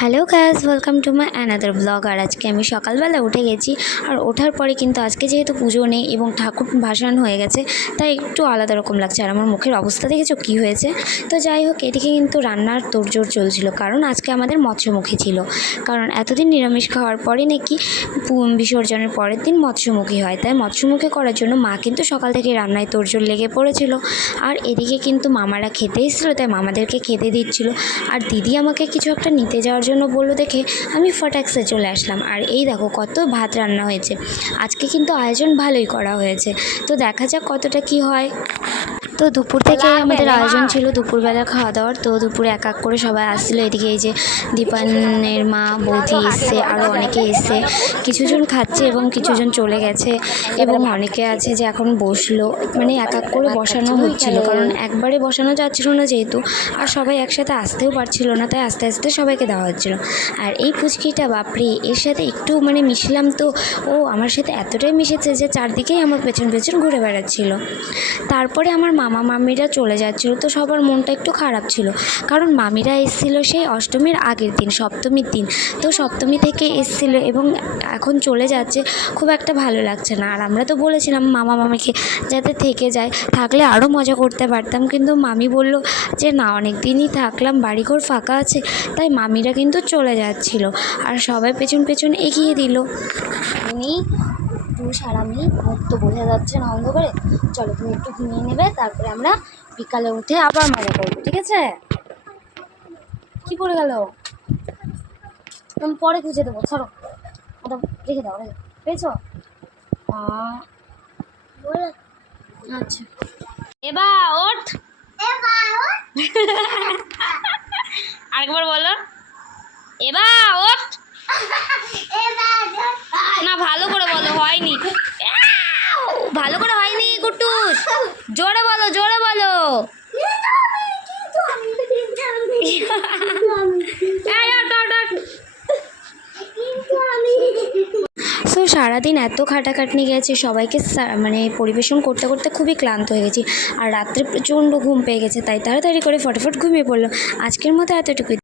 Hello guys welcome to my another blog আর আজকে আমি সকালবেলা উঠে গেছি, আর ওঠার পরে কিন্তু আজকে যেহেতু পুজো নেই এবং ঠাকুর ভাসান হয়ে গেছে, তাই একটু আলাদা রকম লাগছে। আর আমার মুখের অবস্থা দেখেছ কী হয়েছে? তো যাই হোক, এদিকে কিন্তু রান্নার তোড়জোড় চলছিল, কারণ আজকে আমাদের মৎস্যমুখী ছিল। কারণ এতদিন নিরামিষ খাওয়ার পরে নাকি বিসর্জনের পরের দিন মৎস্যমুখী হয়, তাই মৎস্যমুখী করার জন্য মা কিন্তু সকাল থেকে রান্নায় তোড়জোড় লেগে পড়েছিল। আর এদিকে কিন্তু মামারা খেতে এসেছিল, তাই মামাদেরকে খেতে দিচ্ছিল। আর দিদি আমাকে কিছু একটা নিতে যাওয়ার জন্য বলল, দেখে আমি ফটাক্সে চলে আসলাম। আর এই দেখো কত ভাত রান্না হয়েছে। আজকে কিন্তু আয়োজন ভালোই করা হয়েছে। তো দেখা যাক কতটা কি হয়। তো দুপুর থেকে আমাদের আয়োজন ছিল দুপুরবেলা খাওয়া দাওয়ার তো দুপুরে এক এক করে সবাই আসছিল। এদিকে এই যে দীপানের মা বৌদি এসছে আরও অনেকে এসছে। কিছুজন খাচ্ছে এবং কিছুজন চলে গেছে এবং অনেকে আছে যে এখন বসল। মানে এক এক করে বসানো হচ্ছিল কারণ একবারে বসানো যাচ্ছিল না যেহেতু আর সবাই একসাথে আসতেও পারছিল না তাই আস্তে আস্তে সবাইকে দেওয়া হচ্ছিল। আর এই ফুচকিটা বাপরে এর সাথে একটু মানে মিশলাম তো ও আমার সাথে এতটাই মিশেছে যে চারদিকেই আমার পেছন পেছন ঘুরে বেড়াচ্ছিল। তারপরে আমার মামা মামিরা চলে যাচ্ছিল, তো সবার মনটা একটু খারাপ ছিল। কারণ মামিরা এসেছিল সেই অষ্টমীর আগের দিন, সপ্তমীর দিন। তো সপ্তমী থেকে এসেছিল এবং এখন চলে যাচ্ছে, খুব একটা ভালো লাগছে না। আর আমরা তো বলেছিলাম মামা মামিকে যাতে থেকে যায়, থাকলে আরও মজা করতে পারতাম। কিন্তু মামি বলল যে, না অনেক দিনই থাকলাম, বাড়িঘর ফাঁকা আছে। তাই মামিরা কিন্তু চলে যাচ্ছিল। আর সবাই পেছন পেছন এগিয়ে দিল। একটু সারামি মুখ তো বোঝা যাচ্ছে না অন্ধকারে। চলো তুমি একটু ঘুমিয়ে নেবে তারপরে আমরা বিকালে উঠে আবার মজা করব ঠিক আছে? কি পড়ে গেল? পরে খুঁজে দেবো ছাড়ো ওটা রেখে দাও। পেয়েছ? আচ্ছা। এবা ওঠ! আরেকবার বলো। এবা ওঠ না ভালো করে বলো হয়নি। ভালো করে হয়নি কুটুস জোরে বলো জোরে বলো। সো সারাদিন এত খাটাখাটনি গেছে, সবাইকে মানে পরিবেশন করতে করতে খুবই ক্লান্ত হয়ে গেছি। আর রাত্রে প্রচণ্ড ঘুম পেয়ে গেছে, তাই তাড়াতাড়ি করে ফটাফট ঘুমিয়ে পড়ল আজকের মতো এতটুকুই।